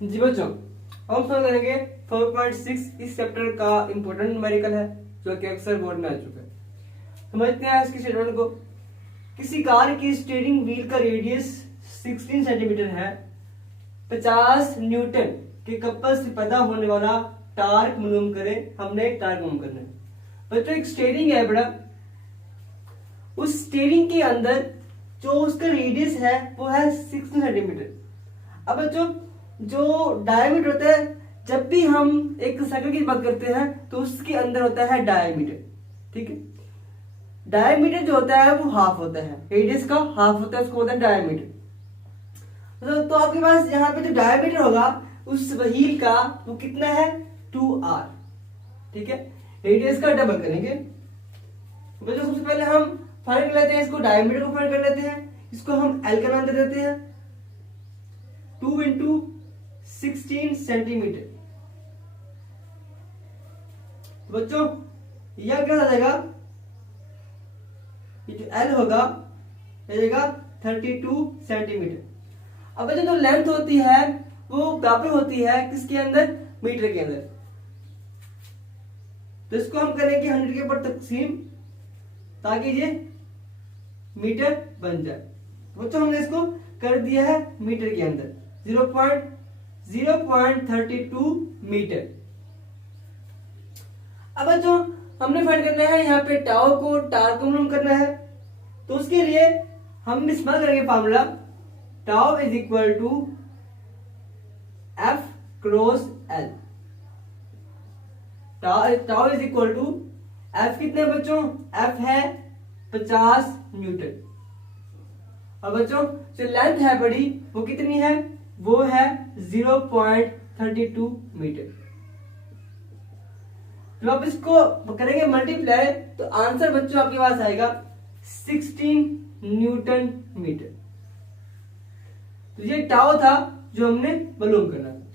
जी बच्चों, हम सॉल्व करेंगे 4.6 इस चैप्टर का इंपॉर्टेंट न्यूमेरिकल है जो कि अक्सर बोर्ड में आ चुका है। समझते हैं इसकी स्टेटमेंट को। किसी कार की स्टीयरिंग व्हील का रेडियस 16 सेंटीमीटर है। 50 न्यूटन के कपल से पैदा होने वाला टार्क मालूम करें। हमने एक टार्क मालूम करना है। बच्चों, एक स्टीयरिंग है बड़ा, उस स्टीयरिंग के अंदर जो उसका रेडियस है वो है 16 सेंटीमीटर। अब बच्चों, जो डायमीटर होता है, जब भी हम एक सर्कल की बात करते हैं तो उसके अंदर होता है डायमीटर। ठीक है, डायमीटर जो होता है वो हाफ होता है, रेडियस का हाफ होता है, उसको बोलते हैं डायमीटर। तो आपके पास यहाँ पे जो डायमीटर होगा उस व्हील का वो कितना है 2r। ठीक है, रेडियस का डबल करेंगे। बच्चों, सबसे पहले हम फाइंड कर लेते हैं, इसको डायमीटर को फाइंड कर लेते हैं। इसको हम L का नाम दे देते हैं। 2 इंटू 16 सेंटीमीटर। बच्चों, यह क्या हो जाएगा, ये जो L होगा जाएगा 32 सेंटीमीटर। अब बच्चों, जो लेंथ होती है वो बराबर होती है किसके अंदर, मीटर के अंदर। तो इसको हम करेंगे 100 के ऊपर तकसीम ताकि ये मीटर बन जाए। बच्चों, हमने इसको कर दिया है मीटर के अंदर 0.32 मीटर। अब बच्चों, हमने फाइंड करना है यहाँ पे टाउ को टार को मालूम करना है। तो उसके लिए हम इस्तेमाल करेंगे formula tau is equal to F cross L. Tau is equal to F कितने बच्चों, एफ है 50 न्यूटन। और बच्चों, जो लेंथ है बड़ी वो कितनी है, वो है 0.32 मीटर। जब आप इसको करेंगे मल्टीप्लाई तो आंसर बच्चों आपके पास आएगा 16 न्यूटन मीटर। तो ये टाउ था जो हमने मालूम करना था।